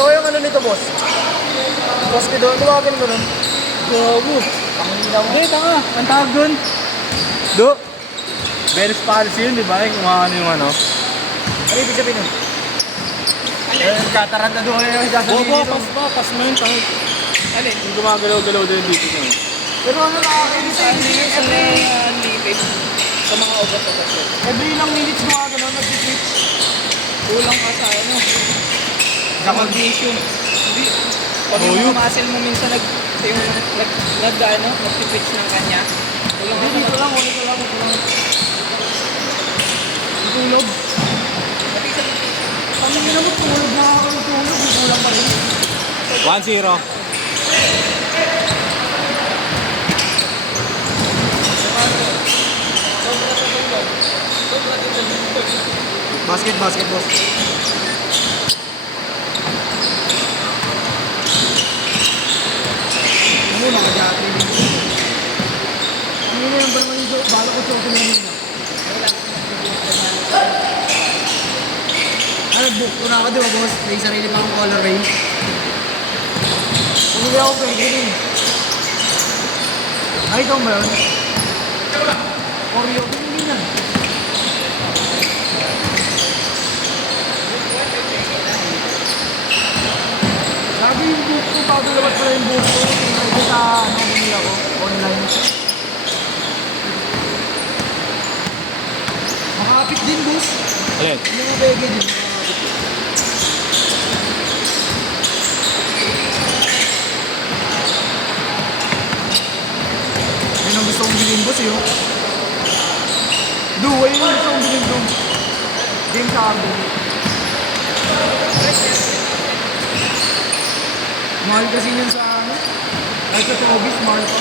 Ano yung ano nito, boss? Boss nito, tumagan mo nun. Gago. Panginaw mo. Hindi, tanga. Ang tawag dun. Do. Bell's palsy yun, di ba? Yung kumakaano yung ano. Ano ibig sabihin nun? Kataranta doon kayo yung sasabihin Bobo, nito. pas mo yun, tanga. Alin? Yung gumagalaw-galaw din dito na. Pero ano nakakakinig sa Unlimited. Sa mga obat-obat yun. every ilang minutes mo ka gano'n, nag-switch. Kulang ka sa ano. Sa condition. Hindi. Pag Oh, yung mga muscle mo minsan nag-pitch ng kanya. Kulang ka Dito sa lang, dito lang. Tulog. Ang ina mo, tulog na ako ng tulog, kulang pa rin. 1-0. Basket, boss. Ano yung mga jati? Ano yung ba naman yung balo ko sa open na nila? Book ko na ako, di ba, boss? May sarili pa akong color range. Hindi ako pwede rin. Ay, ikaw ba yun? Oreo, hindi na. Sabi yung book ko, bago labas pala yung book ko. Ito sa, bumili ako, online. Makakapit din, boss. Alin? Yung mga bege din, makakapit. Yan ang gusto kong bilhin, boss, yun. Ayun yung gusto kong bilhin doon. Game sa Arden. Mahal kasi yun sa ano. Kahit sa Tobis, mahal pa.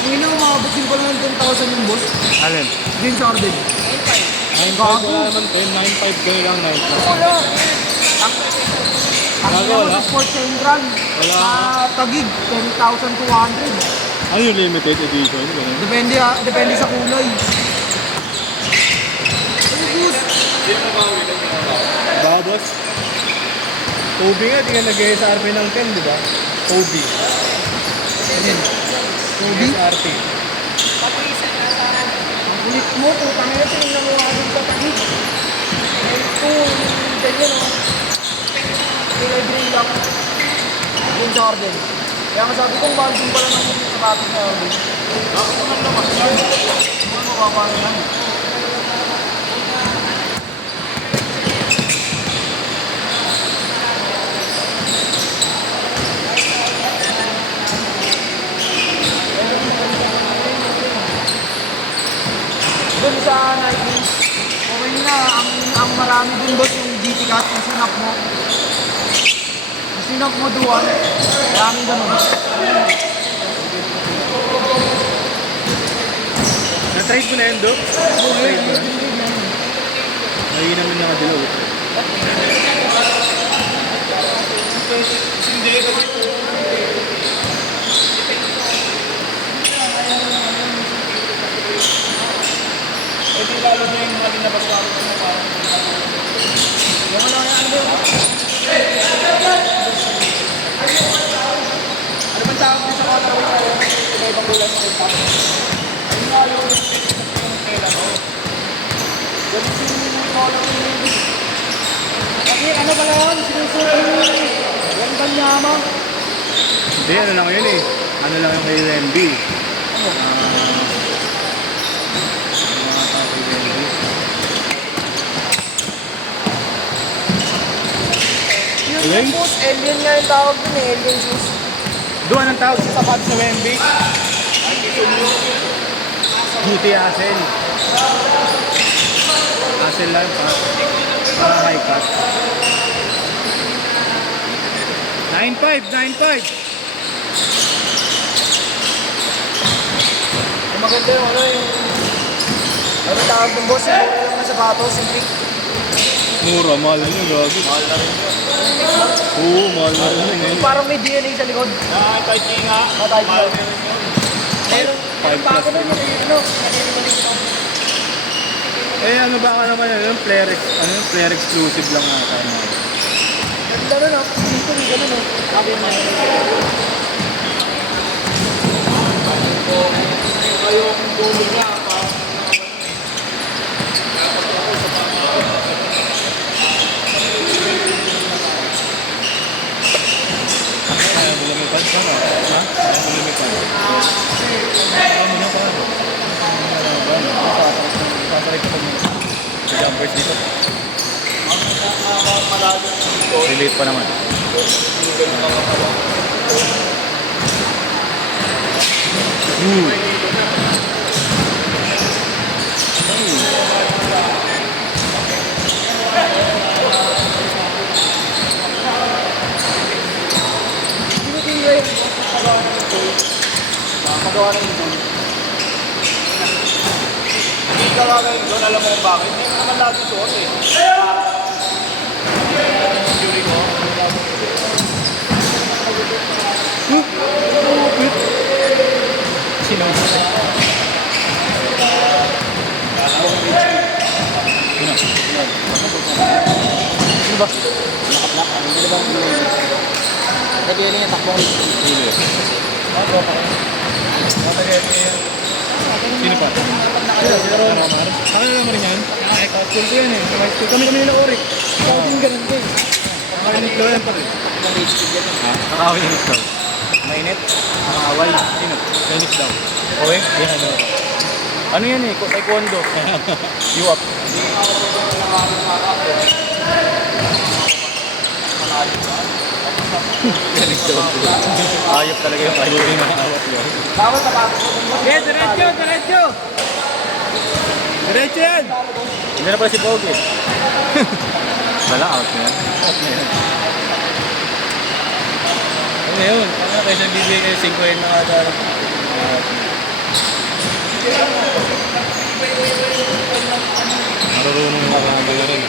Kung ina, umabot din pala ng 10,000 yung boss. Alin? Game sa Arden. 9.5 wala naman to. 9.5 kayo lang, 9.5. Wala. Ang Wala, ina mo wala. sa Sports Central. Wala. Sa Tagig, 10,200. Ano yung limited edition? Ganun. Depende sa kulay. Baka boss? Toby nga, di ka nag-SRP ng 10, di ba? Toby. Ayan. Toby. SRP. Ang kulit mo, putang ina, tinignan mo nga dun sa Tagig. Ito, ganyan o. Pinay-bring lang. Yung Jordan. Kaya nga sabi kong bahal din pala ng sapatos na Jordan. Bakit naman naman? Ano mababa naman? Doon sa Nike, okay na. Ang marami dun boss yung GT Cut, yung sinap mo. Yung sinap mo duwan, maraming ganun. Na-try ko na yun, Dok? Na-try ko na. Nagiging namin nakadilaw. Hindi kasi hindi lalo niya yung mga linabas ko ako na parang yung wala yan, ano ba? Ano bang tawag din sa colorway sa iba-ibang kulay sa iba? Ano nga yung tela ko? Ganun yung colorway. Kasi ano pala yun? Sinusuot yung banyama. Hindi, ano lang yun eh. Ano lang yung kay MB. Yung boss, alien nga yung tawag dun eh, alien shoes. Doon ang tawag sa sapatos sa MB. GT Hassel. Hassel lang pa. Para high cut. 9.5. Yung maganda yung ano yung... Ano tawag dun boss, yung mura lang na sapatos, yung pick. Mura, mahal rin yung gabi. Mahal na rin yun. Oo, mahal na rin yun. Yung parang may DNA sa likod. Kahit nga. Matay Mahal ko. na rin yun. Meron, Five bago plus nun yung ano, kanina mo dito. Eh ano ba ka naman yun? Player exclusive lang nga tayo. Ganda nun ganun oh. Sabi yung mayroon. Yung dulo niya, parang Ayaw mo lumipad ka ba? Ha? Ayaw mo lumipad. Ayaw mo na pa ano? Sasakit ko muna. Sa jumpers dito. Relate pa naman. Tinutulay yung pagkagawa ng goal. Pagkagawa ng goal. hindi ka gagawin doon, alam mo kung bakit. Hindi mo naman lagi suot eh. Injury ko. Sino? Ano ba? Nakaplak. Hindi ba ang goal? Sabi niya takbong Huli. Sino pa? pero Nakala naman rin yan? school ko yan eh. Kami nila orik. Yung ganun ko eh. Nakainit daw yan pa rin. Nakainit daw. Mainit? Nakaway. Sino? Mainit daw. Okay? Yan ano. Ano yan eh? Taekwondo. You up. Ayop talaga yung kayo yung mga awat yun. Bawat tapos ko. Diretso! Diretso! Diretso yan! Hindi na pala si Pogi. Wala, out na yan. Out na yan. Ano na yun? Ano na kaysa bibigay kayo 50 na kada. Marurunong na lang ang rin.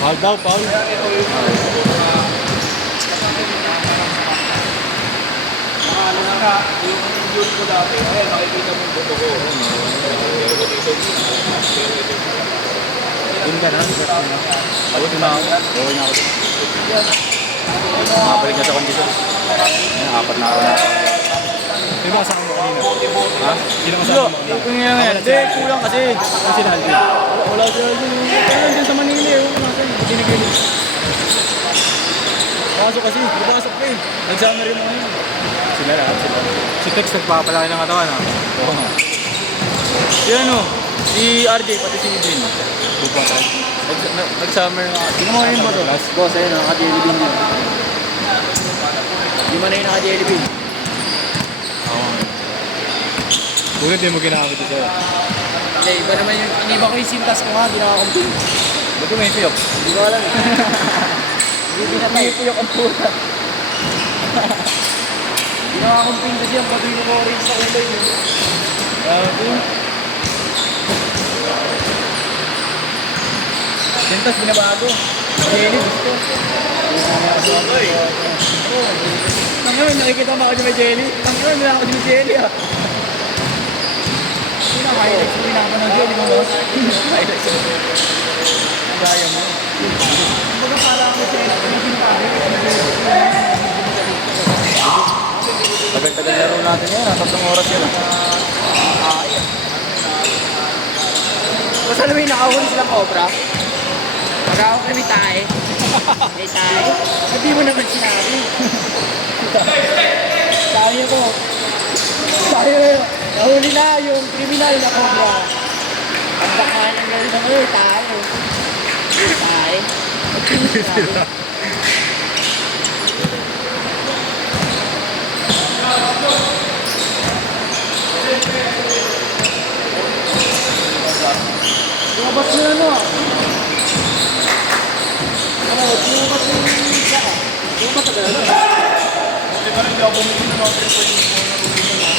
Foul daw, foul. Ano na nga, yung injury ko dati, eh, makikita mo yung buto ko. Yun ka na. Pagod na ako. Okay na ako. Makabalik na sa kondisyon. Apat na ako na. Sino kasama mo kanina? Ha? Sino kasama mo kanina? Kung nga yan. Hindi, kulang kasi. Ang si Nalvin. Wala si Nalvin. Wala dyan sa Manila eh. Hindi nag-inig. Pasok kasi. Napasok pa eh. Nag-summer yung mga yun. Sila lahat sila. Si Tex nagpapalaki ng katawan ha. Oo nga. Si ano? Si RJ pati si Jin. Bupatay. Nag-summer nga. Sino mo yun ba to? Boss, ayun, naka-jelly bean yun. Di man na yung naka-jelly bean. Oo. Ulit din mo ginamit ito sa'yo. Hindi, iba naman yung, iniba ko yung sintas ko nga, ginawa kong pin. Ba't yung may piyok? Hindi ko alam eh. Hindi pinatay po yung kamputa. Ginawa kong pin kasi yung patuloy ko rin sa ulo yun. Sintas binabago. Jelly gusto. Ngayon, nakikita mo ako dyan may jelly. Ngayon, wala ako dyan may jelly ah. Sino ang highlights mo pinapanood yun, di ba boss? Highlights mo. Gaya mo. Kumbaga para ako sa Philippine pare. Tagal-tagal laro natin yan. 3 oras yan. Basta alam mo yung nakahuli silang cobra? Pag-ako kami tayo. May tayo. Hindi mo naman sinabi. Tayo ko. Tayo. Nahuli na yung criminal na cobra. Ang baka ng gawin ng tayo. Tayo. Lumabas na ano ah. Ano, lumabas na yung isa ah. Lumabas na gano'n. Hindi ba rin daw bumili ng mga 3 points mo na bumili na?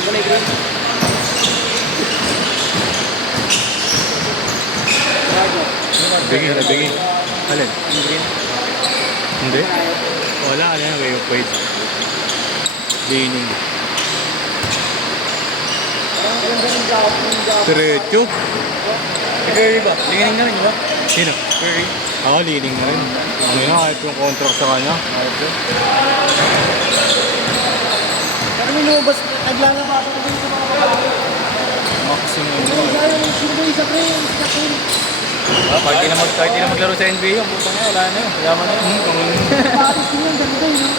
Kulay green. Bigay na bigay. Alin? Green. Hindi. Wala, ano yan, wave. Lining. Parang ganda ng job. Diretso. Si Curry ba? Liganing na rin, di ba? Sino? Curry. Ako, lining na rin. Ano yun, kahit yung contract sa kanya. Pero minubas, naglalabas ako din sa mga babae. Maximum. Sino ba isa pre? Isa pre. Kahit di na maglaro sa NBA yung putang niya, wala na yun. Yaman na yun. Paris din yun, ganda yun. No?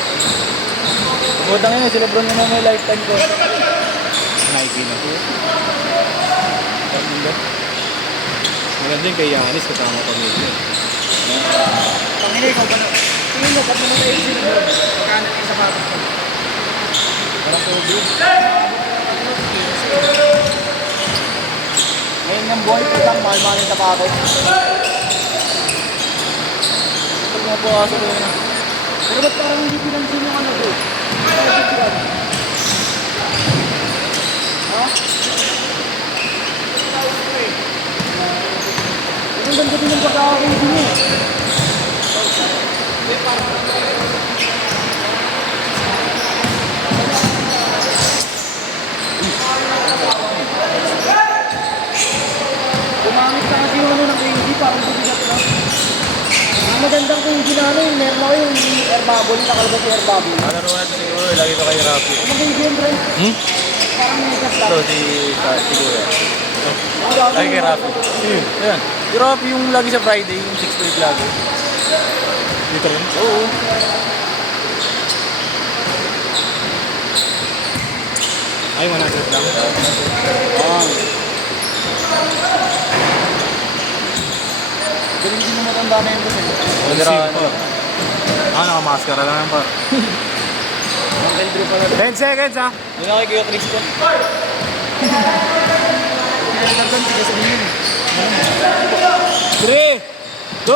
Putang niya, si Lebron na may lifetime ko. Nike na. Maganda yung kay Giannis kasama pa nito. Pangina, ikaw ba na? Tingin mo, ba't mo na yung sino? Magkano yung sapatos ko? Parang tubig. Ngayon ng buhay ko lang, mahal-mahal yung sapatos. Pag mga po aso ko yun. Pero ba't parang hindi pinansin yung ano ko? Ha? Ang ganda din ng pagkakakita niya. Gumamit na kasi yung ano ng crazy, parang bubigat na. Ang magandang crazy na ano, yung meron ako yung air bubble, nakalabas yung air bubble. Laro natin siguro, lagi ko kay Rafi. Ang crazy yun, Bray. Hmm? Parang megas lang. Ito, siguro. Lagi kay Rafi. Yan. Si Rafi yung lagi sa Friday, yung 6 plate lagi. Dito rin? Oo. Ay, 100 lang. Galing din mo matanda na yun kasi. Wala pa. Nakamaskara lang yan pa. Ang Eldro pala. 10 seconds ha. Hindi na kay Kuya Christian. Kaya nagkan, sige sabihin. 3, 2,